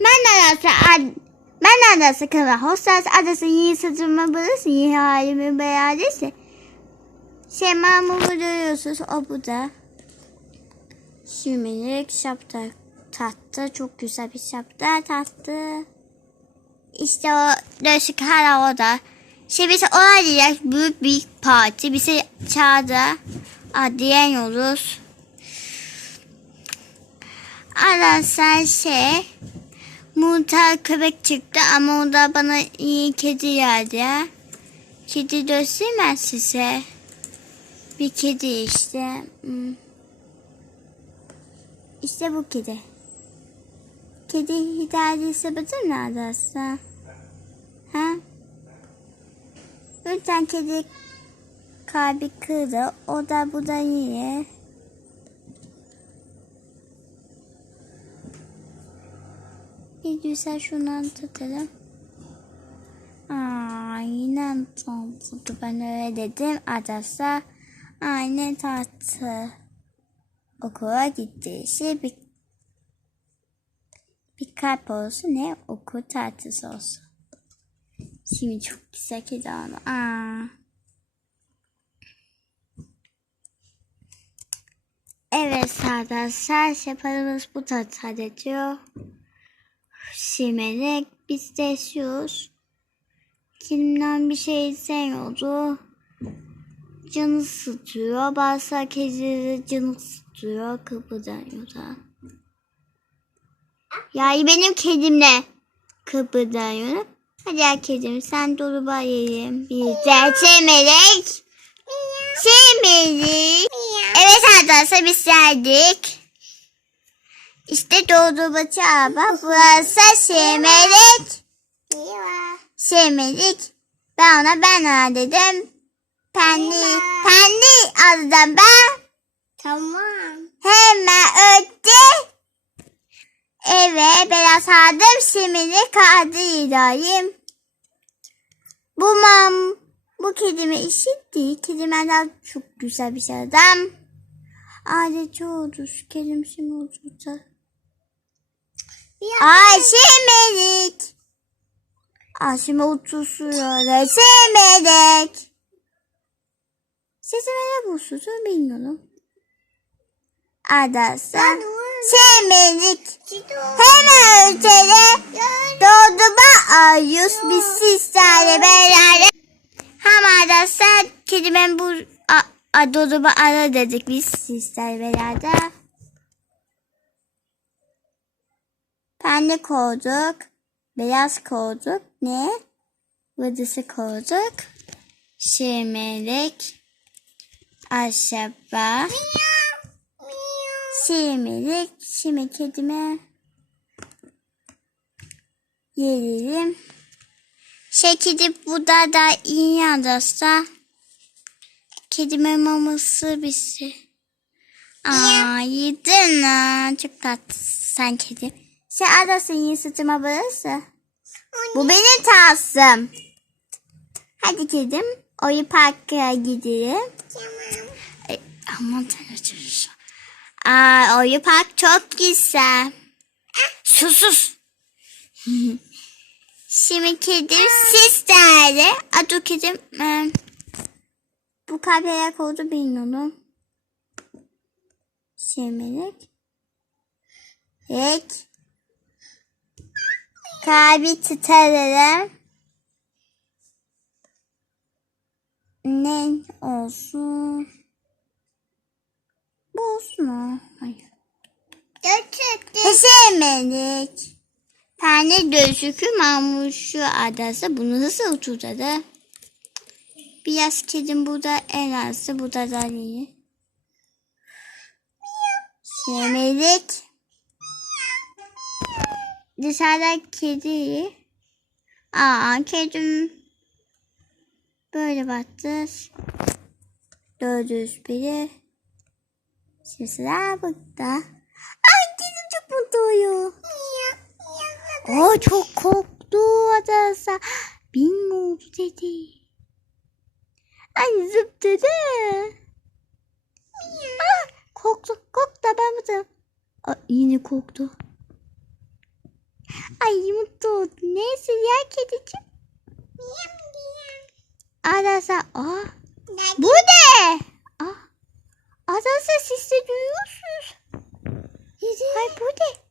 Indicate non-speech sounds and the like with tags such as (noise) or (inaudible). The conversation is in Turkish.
Ben adası ad, ben adası kıva hostas adası iyi sıcımı bulursun iyi halimi beğendiyse. Semamı buluyorsunuz o bu da. Çok güzel bir şapta tattı. İşte o değişik hala o da. Şey bize büyük bir parti. Bizi çağırdı. Adiyen oluruz. Arkadaşlar şey Muhtar köpek çıktı ama o da bana iyi kedi geldi. Kedi göstermez size. Bir kedi işte. Hmm. İşte bu kedi. Kedi hidayesi batır mı arkadaşlar? Ha? Lütfen kedi kalbi kırdı. O da bu da iyi. Bir güzel şundan tutalım. Aynen tuttu. Ben öyle dedim. Adasa aynen tattı. Okula gitti. Şey bir, bir kalp olsun ne okul tatlısı olsun. Şimdi çok güzel kedi oldu. Aa. Evet arkadaşlar yaparımız bu tatlı ediyor. Şimdilik biz de yaşıyoruz. Kimden bir şey istemiyordu. Canı sıtıyor. Bazı kedileri canı sıtıyor. Kıpırdanıyor da. Yani benim kedimle kıpırdanıyor. Hadi ya kedim sen dolaba yiyelim. Bir de çemelek. Çemelek. Evet arkadaşlar biz geldik. İşte dolaba çağırma. Burası çemelek. Çemelek. Ben ona ben dedim. Pendi. Pendi adım ben. Tamam. Hemen öttü. Evet biraz aldım şimdi kaldı idayım. Bu mam bu kedime işitti. Kedime daha çok güzel bir şey adam. Adet oldu. Kedim şimdi oturdu. Ay şimdilik. Ay şimdi otursuyor. Şimdilik. Sesime ne bulsun bilmiyorum. Adası. Şimdilik. Hemen ötede doğduğuma ayus biz sizlerle beraber. Hem kedi ben bu doğduğuma ara dedik biz sizlerle beraber. Pembe koyduk. Beyaz koyduk. Ne? Vıdısı koyduk. Şimdilik. Aşağı. Şimdilik. Şimdi kedime yerim. Şey bu da da iyi yandırsa. Kedime maması bisi. Aa yedin ha. Çok tatlı sen kedi. Sen arasın iyi sütüme burası. Bu benim tarzım. Hadi kedim. Oyu parka gidelim. Tamam. Ay, aman tanrım. Aa, oyu park çok güzel. Sus sus. (laughs) Şimdi kedim sizlerle. Adı kedim. e, bu kalp ayak oldu bilmiyorum. Şimdilik. Evet. Kalbi tutarım. Ne olsun? Bu olsun mu? Hayır. Götürdü. Kesemedik. Tane gözükü mamuşu adası bunu nasıl oturtadı? Biraz kedim burada en azı bu da iyi. Yemedik. Dışarıda kedi. Aa kedim böyle battı. Dördüz biri. Sesler burada. Ay kedim çok mutlu oluyor. Aa çok korktu adasa. Bin oldu dedi. Ay zıp dedi. Ah, korktu. Korktu ben buradayım. Aa, yine korktu. Ay mutlu oldum. Neyse ya kediciğim. Arkadaşlar aa, bu ne? Ah, arkadaşlar siz de duyuyorsunuz. Ay bu ne?